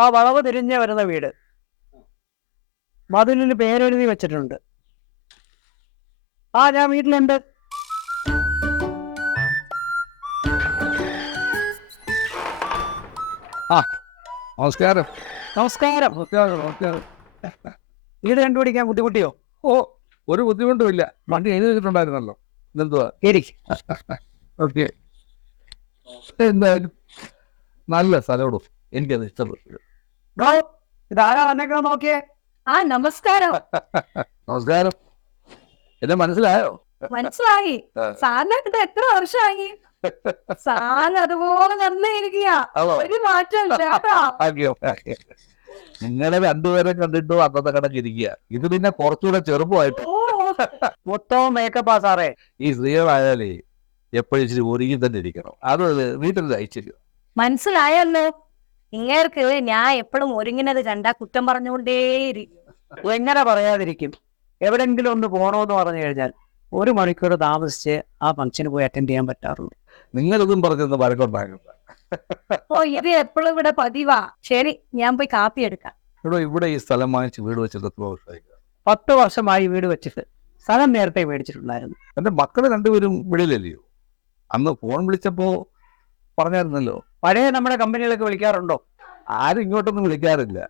ആ വളവ് തിരിഞ്ഞ് വരുന്ന വീട്. മതിലിന് പേരെഴുതി വെച്ചിട്ടുണ്ട്. ആ, ഞാൻ വീട്ടിലുണ്ട്. ആ, നമസ്കാരം. നമസ്കാരം. നമസ്കാരം. നമസ്കാരം. വീട് കണ്ടുപിടിക്കാൻ ബുദ്ധിമുട്ടിയോ? ഓ, ഒരു ബുദ്ധിമുട്ടുമില്ല. വണ്ടി എഴുതി വെച്ചിട്ടുണ്ടായിരുന്നല്ലോ. ഇതെന്തുവാ? ഓക്കെ. എന്തായാലും നല്ല സ്ഥലമുള്ളൂ. എനിക്കത് ഇഷ്ടപ്പെട്ടു. ഇതാരാ വന്നേക്കണ നോക്കിയേ. ആ, നമസ്കാരം. നമസ്കാരം. എന്നെ മനസ്സിലായോ? മനസ്സിലായി. സാറിനെ കണ്ടിട്ട് എത്ര വർഷമായി? സാറിന് അതുപോലെ തന്നെ ഇരിക്കുക, ഒരു മാറ്റം നിങ്ങളെ രണ്ടുപേരെ കണ്ടിട്ടും അന്നത്തെ കണക്ക് ഇരിക്കുക. ഇത് പിന്നെ കുറച്ചുകൂടെ ചെറുപ്പമായിട്ട്. മൊത്തവും മേക്കപ്പാ സാറേ. ഈ സ്ത്രീകളായാലേ എപ്പോഴും ഇച്ചിരി ഒരുങ്ങി തന്നെ ഇരിക്കണം. അത് വീട്ടിൽ അയച്ചിരിക്കും. മനസ്സിലായല്ലോ. ഇങ്ങേർക്ക് ഞാൻ എപ്പോഴും ഒരുങ്ങിനത് കണ്ടാ കുറ്റം പറഞ്ഞുകൊണ്ടേയിരിക്കും. എങ്ങനെ പറയാതിരിക്കും? എവിടെങ്കിലും ഒന്ന് പോണോന്ന് പറഞ്ഞു കഴിഞ്ഞാൽ 1 മണിക്കൂർ താമസിച്ച് ആ ഫംഗ്ഷന് പോയി അറ്റൻഡ് ചെയ്യാൻ പറ്റാറുള്ളൂ. നിങ്ങളൊന്നും പറഞ്ഞൊന്ന് വഴക്കുണ്ടാകും. ഓ, ഇത് എപ്പോഴും ഇവിടെ പതിവാ. ശരി, ഞാൻ പോയി കാപ്പി എടുക്കാം. ഇവിടെ ഈ സ്ഥലം വാങ്ങിച്ച് വീട് വെച്ചിട്ട് എത്ര വർഷമായി? 10 വർഷമായി വീട് വെച്ചിട്ട്. സ്ഥലം നേരത്തെ മേടിച്ചിട്ടുണ്ടായിരുന്നു. എൻ്റെ മക്കള് രണ്ടുപേരും വെളിയിലല്ലയോ? അന്ന് ഫോൺ വിളിച്ചപ്പോ പറഞ്ഞായിരുന്നല്ലോ. പഴയ നമ്മുടെ കമ്പനികളൊക്കെ വിളിക്കാറുണ്ടോ? ആരും ഇങ്ങോട്ടൊന്നും വിളിക്കാറില്ല.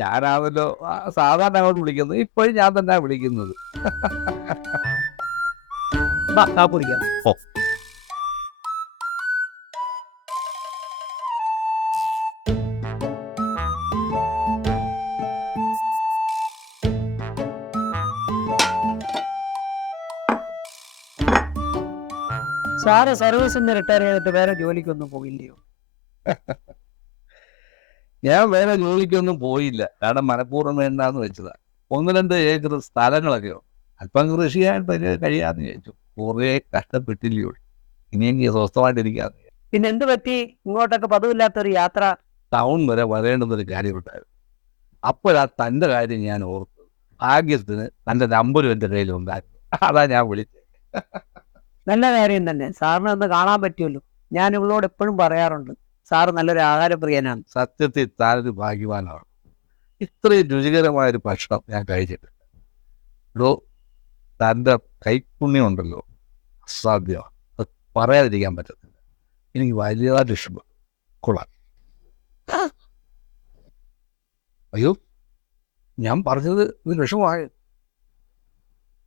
ഞാനാണല്ലോ സാധാരണ അങ്ങോട്ട് വിളിക്കുന്നത്. ഇപ്പോഴും ഞാൻ തന്നെ വിളിക്കുന്നത്. കുടിക്കാം. ഓ, സാറ് സർവീസിൽ നിന്ന് റിട്ടയർ ചെയ്തിട്ട് വേറെ ജോലിക്കൊന്നും പോയില്ലയോ? ഞാൻ വേറെ ജോലിക്കൊന്നും പോയില്ല. കാരണം മനഃപൂർവ്വം വേണ്ടാന്ന് വെച്ചതാ. 1-2 ഏക്കർ സ്ഥലങ്ങളൊക്കെയോ അല്പം കൃഷി ചെയ്യാൻ കഴിയാന്ന് ചോദിച്ചു. കുറേ കഷ്ടപ്പെട്ടില്ലയോ. ഇനിയെങ്കിൽ സ്വസ്ഥമായിട്ടിരിക്കാന്ന്. പിന്നെ എന്ത് പറ്റി ഇങ്ങോട്ടൊക്കെ പതിവില്ലാത്തൊരു യാത്ര? ടൗൺ വരെ വരേണ്ടുന്നൊരു കാര്യമുണ്ടായിരുന്നു. അപ്പോഴാ തൻ്റെ കാര്യം ഞാൻ ഓർത്തത്. ഭാഗ്യത്തിന് തൻ്റെ നമ്പരും എൻ്റെ കയ്യിലുണ്ടായിരുന്നു. അതാ ഞാൻ വിളിച്ചത്. നല്ല കാര്യം തന്നെ. സാറിനെ ഒന്ന് കാണാൻ പറ്റുമല്ലോ. ഞാൻ ഇവളോട് എപ്പോഴും പറയാറുണ്ട്, സാറ് നല്ലൊരു ആഹാരപ്രിയനാണ്. സത്യത്തിൽ താനൊരു ഭാഗ്യവാനാണ്. ഇത്രയും രുചികരമായൊരു ഭക്ഷണം ഞാൻ കഴിച്ചിട്ടില്ല. തൻ്റെ കൈപ്പുണ്യം ഉണ്ടല്ലോ, അസാധ്യമാണ്. അത് പറയാതിരിക്കാൻ പറ്റത്തില്ല. എനിക്ക് വലിയതായിട്ട് ഇഷ്ടപ്പെട്ടു. കൊള്ളാം. അയ്യോ, ഞാൻ പറഞ്ഞത് ഇത് വിഷമമായ.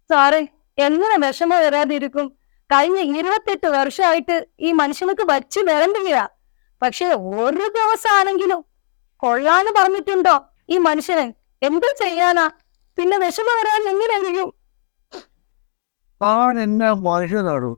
സാറേ, എങ്ങനെ വിഷമം വരാതിരിക്കും? കഴിഞ്ഞ 28 വർഷമായിട്ട് ഈ മനുഷ്യനക്ക് വച്ച് നിരമ്പില്ല. പക്ഷെ ഒരു ദിവസമാണെങ്കിലും കൊള്ളാന്ന് പറഞ്ഞിട്ടുണ്ടോ ഈ മനുഷ്യന്? എന്ത് ചെയ്യാനാ? പിന്നെ വിഷമം വരാൻ എങ്ങനെയായിരിക്കും? താൻ എന്നാ മനുഷ്യനാണോ?